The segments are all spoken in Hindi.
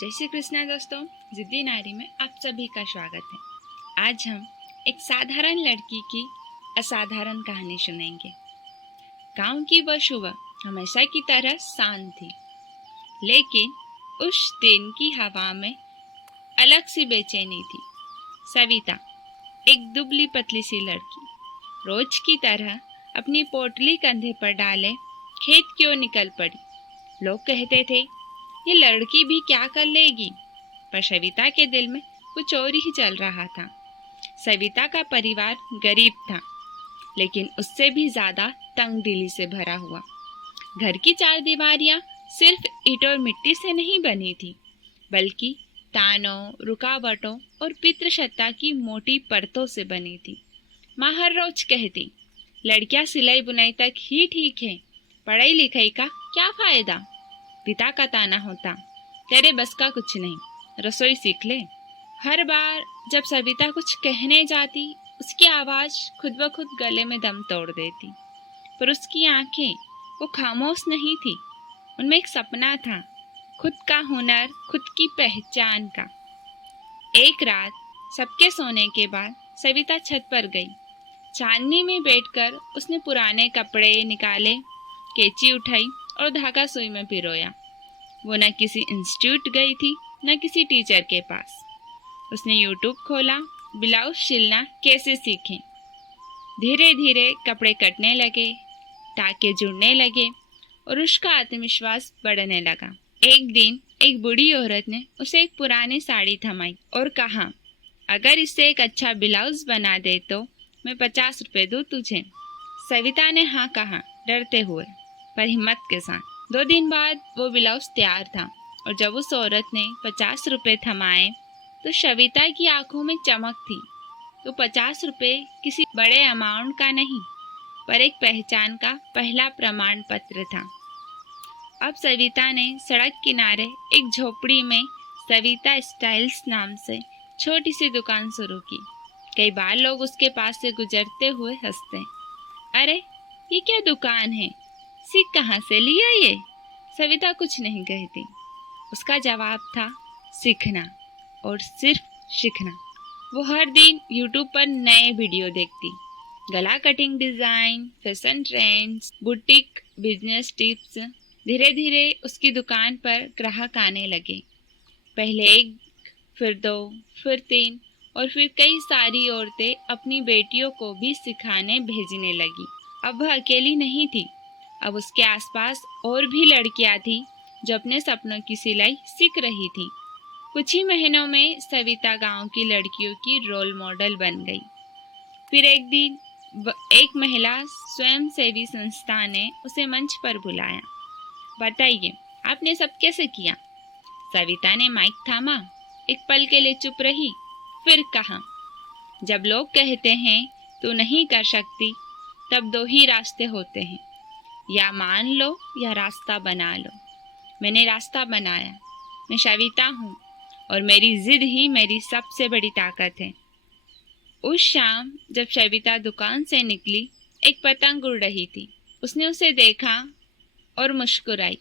जय श्री कृष्णा दोस्तों, जिद्दी नारी में आप सभी का स्वागत है। आज हम एक साधारण लड़की की असाधारण कहानी सुनेंगे। गांव की वह सुबह हमेशा की तरह शांत थी, लेकिन उस दिन की हवा में अलग सी बेचैनी थी। सविता, एक दुबली पतली सी लड़की, रोज की तरह अपनी पोटली कंधे पर डाले खेत की ओर निकल पड़ी। लोग कहते थे, ये लड़की भी क्या कर लेगी, पर सविता के दिल में कुछ और ही चल रहा था। सविता का परिवार गरीब था, लेकिन उससे भी ज्यादा तंगदिली से भरा हुआ। घर की चार दीवारियां सिर्फ ईंट और मिट्टी से नहीं बनी थी, बल्कि तानों, रुकावटों और पितृसत्ता की मोटी परतों से बनी थी। माँ हर रोज कहती, लड़कियां सिलाई बुनाई तक ही ठीक है, पढ़ाई लिखाई का क्या फायदा। पिता का ताना होता, तेरे बस का कुछ नहीं, रसोई सीख ले। हर बार जब सविता कुछ कहने जाती, उसकी आवाज खुद ब खुद गले में दम तोड़ देती। पर उसकी आंखें वो खामोश नहीं थी, उनमें एक सपना था, खुद का हुनर, खुद की पहचान का। एक रात सबके सोने के बाद सविता छत पर गई। चांदनी में बैठकर उसने पुराने कपड़े निकाले, कैंची उठाई और धागा सुई में पिरोया। वो न किसी इंस्टीट्यूट गई थी, न किसी टीचर के पास। उसने यूट्यूब खोला, ब्लाउज सिलना कैसे सीखें। धीरे धीरे कपड़े कटने लगे, टाके जुड़ने लगे और उसका आत्मविश्वास बढ़ने लगा। एक दिन एक बूढ़ी औरत ने उसे एक पुरानी साड़ी थमाई और कहा, अगर इससे एक अच्छा ब्लाउज बना दे तो मैं 50 रुपए दूँ तुझे। सविता ने हाँ कहा, डरते हुए पर हिम्मत के साथ। 2 दिन बाद वो ब्लाउज तैयार था और जब उस औरत ने 50 रुपए थमाए तो सविता की आंखों में चमक थी। तो 50 रुपए किसी बड़े अमाउंट का नहीं, पर एक पहचान का पहला प्रमाण पत्र था। अब सविता ने सड़क किनारे एक झोपड़ी में सविता स्टाइल्स नाम से छोटी सी दुकान शुरू की। कई बार लोग उसके पास से गुजरते हुए हंसते, अरे ये क्या दुकान है, सीख कहाँ से लिया ये। सविता कुछ नहीं कहती। उसका जवाब था सीखना, और सिर्फ सीखना। वो हर दिन यूट्यूब पर नए वीडियो देखती, गला cutting design, fashion trends, boutique business tips. धीरे धीरे उसकी दुकान पर ग्राहक आने लगे। पहले 1, फिर 2, फिर 3 और फिर कई सारी औरतें अपनी बेटियों को भी सिखाने भेजने लगी। अब वह अकेली नहीं थी, अब उसके आसपास और भी लड़कियां थी जो अपने सपनों की सिलाई सीख रही थी। कुछ ही महीनों में सविता गांव की लड़कियों की रोल मॉडल बन गई। फिर एक दिन एक महिला स्वयंसेवी संस्था ने उसे मंच पर बुलाया। बताइए, आपने सब कैसे किया। सविता ने माइक थामा, एक पल के लिए चुप रही, फिर कहा, जब लोग कहते हैं तू नहीं कर सकती, तब 2 ही रास्ते होते हैं, या मान लो या रास्ता बना लो। मैंने रास्ता बनाया। मैं सविता हूँ और मेरी जिद ही मेरी सबसे बड़ी ताकत है। उस शाम जब सविता दुकान से निकली, एक पतंग उड़ रही थी। उसने उसे देखा और मुस्कुराई,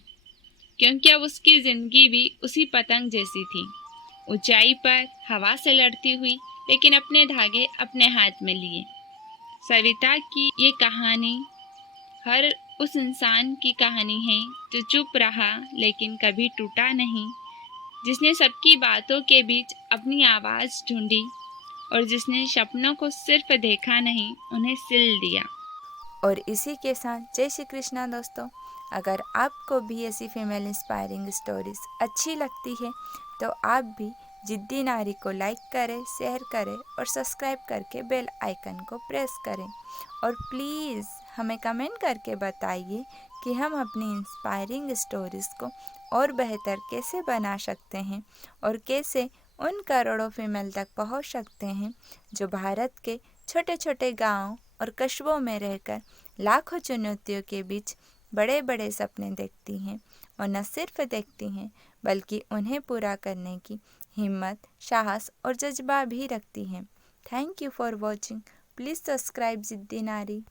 क्योंकि अब उसकी जिंदगी भी उसी पतंग जैसी थी, ऊंचाई पर हवा से लड़ती हुई, लेकिन अपने धागे अपने हाथ में लिए। सविता की ये कहानी हर उस इंसान की कहानी है जो चुप रहा लेकिन कभी टूटा नहीं, जिसने सबकी बातों के बीच अपनी आवाज़ ढूंढी और जिसने सपनों को सिर्फ देखा नहीं, उन्हें सिल दिया। और इसी के साथ जय श्री कृष्णा दोस्तों। अगर आपको भी ऐसी फीमेल इंस्पायरिंग स्टोरीज अच्छी लगती है तो आप भी जिद्दी नारी को लाइक करें, शेयर करें और सब्सक्राइब करके बेल आइकन को प्रेस करें। और प्लीज़ हमें कमेंट करके बताइए कि हम अपनी इंस्पायरिंग स्टोरीज़ को और बेहतर कैसे बना सकते हैं और कैसे उन करोड़ों फीमेल तक पहुंच सकते हैं जो भारत के छोटे छोटे गांव और कस्बों में रहकर लाखों चुनौतियों के बीच बड़े बड़े सपने देखती हैं, और न सिर्फ देखती हैं बल्कि उन्हें पूरा करने की हिम्मत, साहस और जज्बा भी रखती हैं। Thank you for watching. Please subscribe जिद्दी नारी।